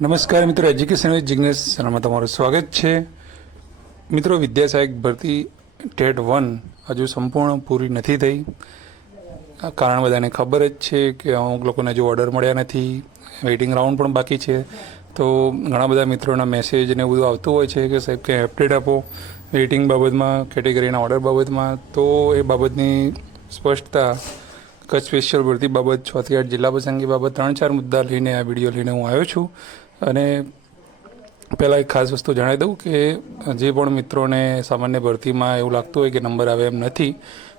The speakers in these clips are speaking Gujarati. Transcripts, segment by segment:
નમસ્કાર મિત્રો, એજ્યુકેશન વિથ જિગ્નેશ ચેનલમાં તમારું સ્વાગત છે. મિત્રો, વિદ્યા સહાયક ભરતી ટેટ 1 હજુ સંપૂર્ણ પૂરી નથી થઈ. કારણ બધાને ખબર જ છે કે અમુક લોકોને હજુ ઓર્ડર મળ્યા નથી, વેઇટિંગ રાઉન્ડ પણ બાકી છે. તો ઘણા બધા મિત્રોના મેસેજ ને બધું આવતું હોય છે કે સાહેબ કંઈ અપડેટ આપો વેઇટિંગ બાબતમાં, કેટેગરીના ઓર્ડર બાબતમાં. તો એ બાબતની સ્પષ્ટતા કચ્છ સ્પેશિયલ ભરતી બાબત 6 થી 8 જિલ્લા પસંદગી બાબત 3-4 મુદ્દા લઈને આ વિડીયો લઈને હું આવ્યો છું. અને પહેલાં એક ખાસ વસ્તુ જણાવી દઉં કે જે પણ મિત્રોને સામાન્ય ભરતીમાં એવું લાગતું હોય કે નંબર આવે એમ નથી,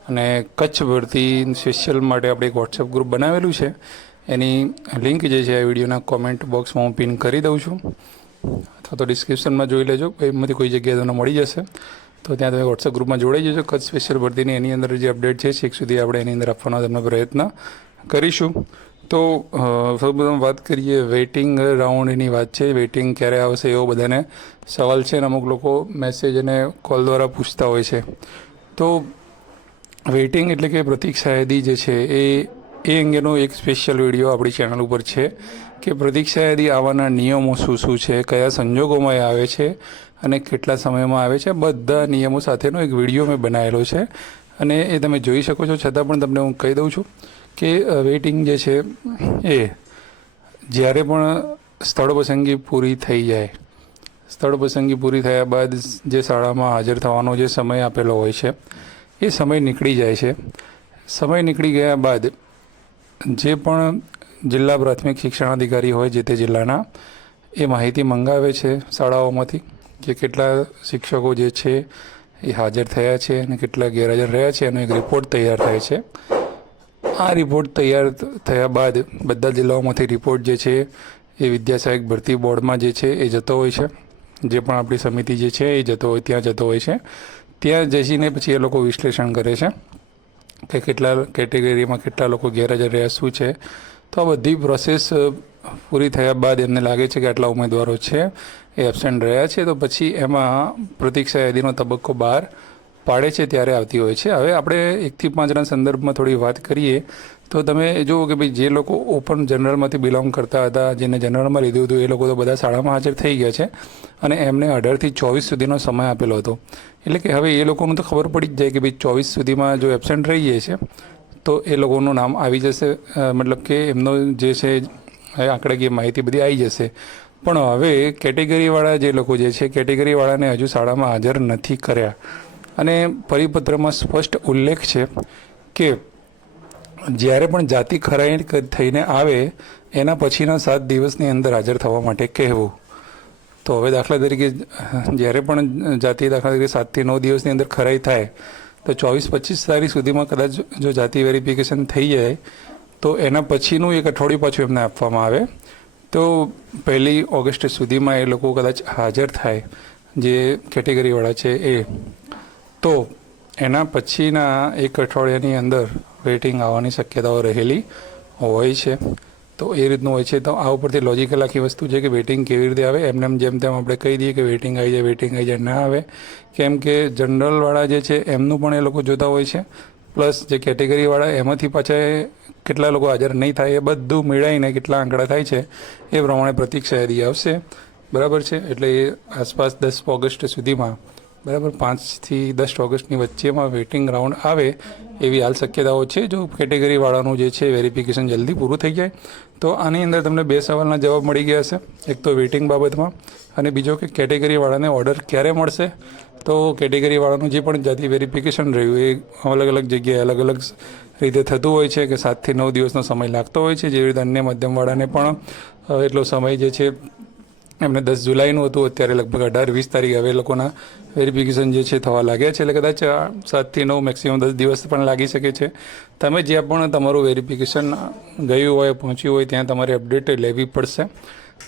અને કચ્છ ભરતી સ્પેશિયલ માટે આપણે એક વોટ્સએપ ગ્રુપ બનાવેલું છે. એની લિંક જે છે આ વિડીયોના કોમેન્ટ બોક્સમાં હું પિન કરી દઉં છું, અથવા તો ડિસ્ક્રિપ્શનમાં જોઈ લેજો. એમાંથી કોઈ જગ્યાએ તમને મળી જશે, તો ત્યાં તમે વોટ્સએપ ગ્રુપમાં જોડાઈ જજો. કચ્છ સ્પેશિયલ ભરતીની એની અંદર જે અપડેટ છે છેક સુધી આપણે એની અંદર આપવાનો તમને પ્રયત્ન કરીશું. તો સૌપ્રથમ વાત કરીએ વેઇટિંગ રાઉન્ડની વાત છે. વેઇટિંગ ક્યારે આવશે એવો બધાને સવાલ છે, અને અમુક લોકો મેસેજ અને કોલ દ્વારા પૂછતા હોય છે. તો વેઇટિંગ એટલે કે પ્રતીક્ષા યાદી જે છે એ અંગેનો એક સ્પેશિયલ વિડીયો આપણી ચેનલ ઉપર છે કે પ્રતીક્ષા યાદી આવવાના નિયમો શું શું છે, કયા સંજોગોમાં એ આવે છે અને કેટલા સમયમાં આવે છે, બધા નિયમો સાથેનો એક વિડીયો મેં બનાવેલો છે. અને એ તમે જોઈ શકો છો. છતાં પણ તમને હું કહી દઉં છું કે વેઇટિંગ જે છે એ જ્યારે પણ સ્થળ પસંદગી પૂરી થઈ જાય, સ્થળ પસંદગી પૂરી થયા બાદ જે શાળામાં હાજર થવાનો જે સમય આપેલો હોય છે એ સમય નીકળી જાય છે. સમય નીકળી ગયા બાદ જે પણ જિલ્લા પ્રાથમિક શિક્ષણાધિકારી હોય જે તે જિલ્લાના, એ માહિતી મંગાવે છે શાળાઓમાંથી કે કેટલા શિક્ષકો જે છે એ હાજર થયા છે અને કેટલા ગેરહાજર રહ્યા છે, એનો એક રિપોર્ટ તૈયાર થાય છે. આ રિપોર્ટ તૈયાર થયા બાદ બધા જિલ્લાઓમાંથી રિપોર્ટ જે છે એ વિદ્યા સહાયક ભરતી બોર્ડમાં જે છે એ જતો હોય છે. જે પણ આપણી સમિતિ જે છે એ ત્યાં જતો હોય છે. ત્યાં જઈને પછી એ લોકો વિશ્લેષણ કરે છે કે કેટલા કેટેગરીમાં કેટલા લોકો ગેરહાજર રહ્યા, શું છે. તો આ બધી પ્રોસેસ પૂરી થયા બાદ એમને લાગે છે કે આટલા ઉમેદવારો છે એ એબસેન્ટ રહ્યા છે, તો પછી એમાં પ્રતીક્ષા યાદીનો તબક્કો બહાર પાડે છે, ત્યારે આવતી હોય છે. હવે આપણે 1 થી 5ના સંદર્ભમાં થોડી વાત કરીએ તો તમે જુઓ કે ભાઈ જે લોકો ઓપન જનરલમાંથી બિલોંગ કરતા હતા, જેને જનરલમાં લીધું હતું, એ લોકો તો બધા શાળામાં હાજર થઈ ગયા છે અને એમને 18 થી 24 સુધીનો સમય આપેલો હતો. એટલે કે હવે એ લોકોનું તો ખબર પડી જ જાય કે ભાઈ 24 સુધીમાં જો એબસેન્ટ રહી જાય છે તો એ લોકોનું નામ આવી જશે, મતલબ કે એમનો જે છે આંકડાકીય માહિતી બધી આવી જશે. પણ હવે કેટેગરીવાળા જે લોકો જે છે, કેટેગરીવાળાને હજુ શાળામાં હાજર નથી કર્યા, અને પરિપત્રમાં સ્પષ્ટ ઉલ્લેખ છે કે જ્યારે પણ જાતિ ખરાઈ થઈને આવે એના પછીના 7 દિવસની અંદર હાજર થવા માટે કહેવું. તો હવે દાખલા તરીકે જ્યારે પણ જાતિ દાખલા તરીકે 7 થી 9 દિવસની અંદર ખરાઈ થાય તો 24-25 તારીખ સુધીમાં કદાચ જો જાતિ વેરિફિકેશન થઈ જાય તો એના પછીનું એક અઠવાડિયું પાછું એમને આપવામાં આવે. તો 1 ઓગસ્ટ સુધીમાં એ લોકો કદાચ હાજર થાય જે કેટેગરીવાળા છે એ, તો એના પછીના એક અઠવાડિયાની અંદર વેઇટિંગ આવવાની શક્યતાઓ રહેલી હોય છે. તો એ રીતનું હોય છે. તો આ ઉપરથી લોજિકલ આખી વસ્તુ છે કે વેઇટિંગ કેવી રીતે આવે. એમને જેમ તેમ આપણે કહી દઈએ કે વેઇટિંગ આવી જાય, વેઇટિંગ આવી જાય, ના આવે. કેમ કે જનરલવાળા જે છે એમનું પણ એ લોકો જોતા હોય છે, પ્લસ જે કેટેગરીવાળા એમાંથી પાછા કેટલા લોકો હાજર નહીં થાય એ બધું મેળવીને કેટલા આંકડા થાય છે એ પ્રમાણે પ્રતીક્ષા યાદી આવશે. બરાબર છે. એટલે એ આસપાસ 10 ઓગસ્ટ સુધીમાં, બરાબર, 5 થી 10 ઓગસ્ટની વચ્ચેમાં વેઇટિંગ રાઉન્ડ આવે એવી હાલ શક્યતાઓ છે, જો કેટેગરીવાળાનું જે છે વેરિફિકેશન જલ્દી પૂરું થઈ જાય. તો આની અંદર તમને 2 સવાલના જવાબ મળી ગયા હશે. એક તો વેઇટિંગ બાબતમાં, અને બીજો કે કેટેગરીવાળાને ઓર્ડર ક્યારે મળશે. તો કેટેગરીવાળાનું જે પણ જાતિ વેરિફિકેશન રહ્યું એ અલગ અલગ જગ્યાએ અલગ અલગ રીતે થતું હોય છે કે 7 થી 9 દિવસનો સમય લાગતો હોય છે. જેવી રીતે અન્ય મધ્યમવાળાને પણ એટલો સમય જે છે એમને 10 જુલાઈનું હતું, અત્યારે લગભગ 18-20 તારીખ હવે લોકોના વેરિફિકેશન જે છે થવા લાગ્યા છે. એટલે કદાચ 7 થી 9 મેક્સિમમ 10 દિવસ પણ લાગી શકે છે. તમે જ્યાં પણ તમારું વેરિફિકેશન ગયું હોય, પહોંચ્યું હોય, ત્યાં તમારે અપડેટ લેવી પડશે.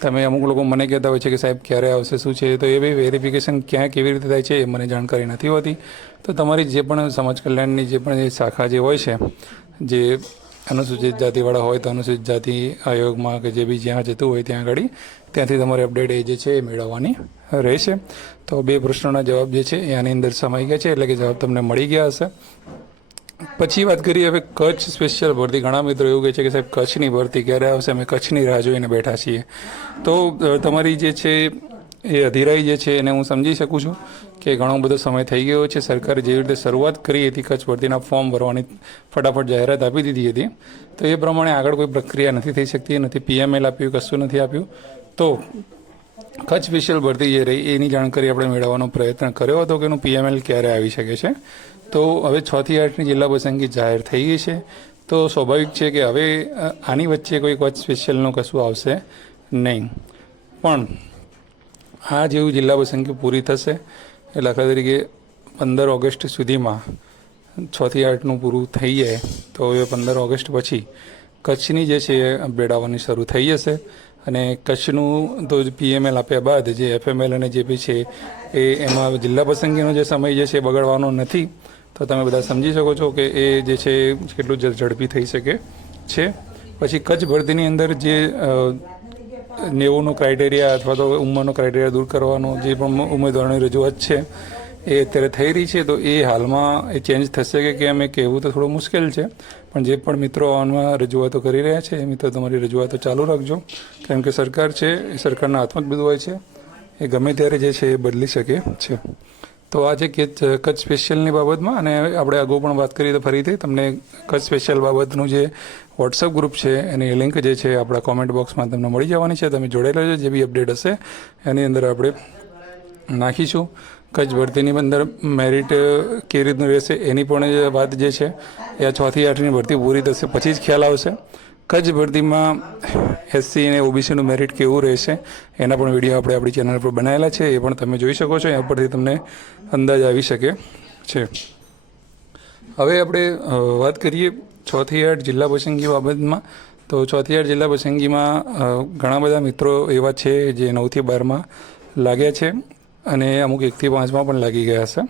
તમે અમુક લોકો મને કહેતા હોય છે કે સાહેબ ક્યારે આવશે, શું છે. તો એ બી વેરિફિકેશન ક્યાં કેવી રીતે થાય છે એ મને જાણકારી નથી હોતી. તો તમારી જે પણ સમાજ કલ્યાણની જે પણ શાખા જે હોય છે, જે અનુસૂચિત જાતિવાળા હોય તો અનુસૂચિત જાતિ આયોગમાં કે જે બી જ્યાં જતું હોય ત્યાં આગળ ત્યાંથી તમારે અપડેટ એ જે છે એ મેળવવાની રહેશે. તો 2 પ્રશ્નોના જવાબ જે છે એ આની અંદર સમાઈ ગયા છે, એટલે કે જવાબ તમને મળી ગયા હશે. પછી વાત કરીએ હવે કચ્છ સ્પેશિયલ ભરતી. ઘણા મિત્રો એવું કહે છે કે સાહેબ કચ્છની ભરતી ક્યારે આવશે, અમે કચ્છની રાહ જોઈને બેઠા છીએ. તો તમારી જે છે એ અધિરાઈ જે છે એને હું સમજી શકું છું કે ઘણો બધો સમય થઈ ગયો છે. સરકારે જેવી રીતે શરૂઆત કરી હતી કચ્છ ભરતીના ફોર્મ ભરવાની ફટાફટ જાહેરાત આપી દીધી હતી, તો એ પ્રમાણે આગળ કોઈ પ્રક્રિયા નથી થઈ શકતી, નથી PML આપ્યું, કશું નથી આપ્યું. તો કચ્છ સ્પેશિયલ ભરતી જે રહી એની જાણકારી આપણે મેળવવાનો પ્રયત્ન કર્યો હતો કે એનું PML ક્યારે આવી શકે છે. તો હવે 6 થી 8ની જિલ્લા પસંદગી જાહેર થઈ ગઈ છે. તો સ્વાભાવિક છે કે હવે આની વચ્ચે કોઈ કચ્છ સ્પેશિયલનું કશું આવશે નહીં. પણ આ જેવું જિલ્લા પસંદગી પૂરી થશે એટલે દાખલા તરીકે 15 ઓગસ્ટ સુધીમાં 6 થી 8નું પૂરું થઈ જાય તો હવે 15 ઓગસ્ટ પછી કચ્છની જે છે અપડેટ આવવાની શરૂ થઈ જશે. અને કચ્છનું તો PML આપ્યા બાદ જે FML અને જે બી છે એ એમાં જિલ્લા પસંદગીનો જે સમય જે છે બગડવાનો નથી. તો તમે બધા સમજી શકો છો કે એ જે છે કેટલું ઝડપી થઈ શકે છે. પછી કચ્છ ભરતીની અંદર જે 90નો ક્રાઇટેરિયા અથવા તો ઉંમરનો ક્રાઇટેરિયા દૂર કરવાનો જે પણ ઉમેદવારોની રજૂઆત છે એ અત્યારે થઈ રહી છે. તો એ હાલમાં એ ચેન્જ થશે કે કેમ એ કહેવું તો થોડું મુશ્કેલ છે. પણ જે પણ મિત્રો આમાં રજૂઆતો કરી રહ્યા છે એ મિત્રો તમારી રજૂઆતો ચાલુ રાખજો, કેમ કે સરકાર છે એ સરકારના હાથમાં જ બધું હોય છે, એ ગમે ત્યારે જે છે એ બદલી શકે છે. તો આ છે કે કચ્છ સ્પેશિયલની બાબતમાં. અને આપણે અગાઉ પણ વાત કરી તો ફરીથી તમને કચ્છ સ્પેશિયલ બાબતનું જે વોટ્સઅપ ગ્રુપ છે એની લિંક જે છે આપણા કોમેન્ટ બોક્સમાં તમને મળી જવાની છે. તમે જોડેલા છો, જે બી અપડેટ હશે એની અંદર આપણે નાખીશું. કચ્છ ભરતીની અંદર મેરિટ કેવી રીતનું રહેશે એની પણ વાત જે છે એ આ 6 થી 8ની ભરતી પૂરી થશે પછી જ ખ્યાલ આવશે. કચ્છ ભરતીમાં SC અને OBCનું મેરિટ કેવું રહેશે એના પણ વિડીયો આપણે આપણી ચેનલ પર બનાવેલા છે, એ પણ તમે જોઈ શકો છો. એના પરથી તમને અંદાજ આવી શકે છે. હવે આપણે વાત કરીએ 6 થી 8 જિલ્લા પસંદગી બાબતમાં. તો 6 થી 8 જિલ્લા પસંદગીમાં ઘણા બધા મિત્રો એવા છે જે 9 થી 12માં લાગ્યા છે અને અમુક 1 થી 5માં પણ લાગી ગયા હશે.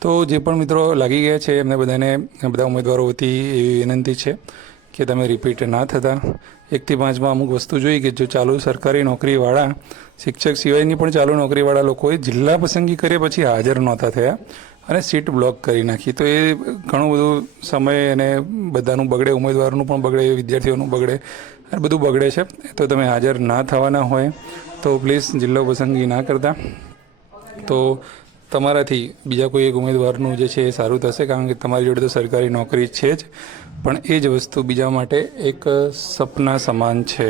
તો જે પણ મિત્રો લાગી ગયા છે એમને બધાને બધા ઉમેદવારો વતી એવી વિનંતી છે કે તમે રિપીટ ના થતા 1 થી 5માં અમુક વસ્તુ જોઈ કે જો ચાલુ સરકારી નોકરીવાળા શિક્ષક સિવાયની પણ ચાલુ નોકરીવાળા લોકોએ જિલ્લા પસંદગી કર્યા પછી હાજર નહોતા થયા અને સીટ બ્લોક કરી નાખી. તો એ ઘણું બધું સમય અને બધાનું બગડે, ઉમેદવારનું પણ બગડે, વિદ્યાર્થીઓનું બગડે, અને બધું બગડે છે. તો તમે હાજર ના થવાના હોય તો પ્લીઝ જિલ્લો પસંદગી ના કરતા. તો તમારાથી બીજા કોઈ એક ઉમેદવારનું જે છે એ સારું થશે, કારણ કે તમારી જોડે તો સરકારી નોકરી છે જ, પણ એ જ વસ્તુ બીજા માટે એક સપના સમાન છે.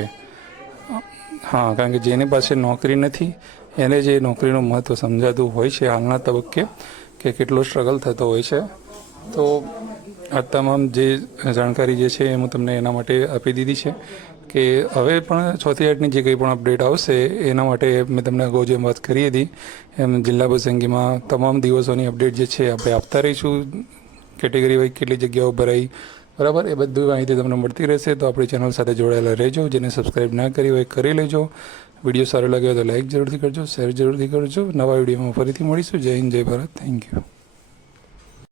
હા, કારણ કે જેની પાસે નોકરી નથી એને જે નોકરીનું મહત્ત્વ સમજાતું હોય છે હાલના તબક્કે કે કેટલો સ્ટ્રગલ થતો હોય છે. તો આ તમામ જે જાણકારી જે છે એ હું તમને એના માટે આપી દીધી છે કે હવે પણ 6 થી 8ની જે કંઈ પણ અપડેટ આવશે એના માટે મેં તમને અગાઉ જેમ વાત કરી હતી એમ જિલ્લા પસંદગીમાં તમામ દિવસોની અપડેટ જે છે આપણે આપતા રહીશું. કેટેગરી વાઇઝ કેટલી જગ્યાઓ ભરાઈ, બરાબર, એ બધું માહિતી તમને મળતી રહેશે. તો આપણી ચેનલ સાથે જોડાયેલા રહેજો. જેને સબસ્ક્રાઈબ ના કરી હોય કરી લેજો. વિડીયો સારો લાગ્યો તો લાઇક જરૂરથી કરજો, શેર જરૂરથી કરજો. નવા વિડીયોમાં ફરીથી મળીશું. જય હિન્દ, જય ભારત. Thank you.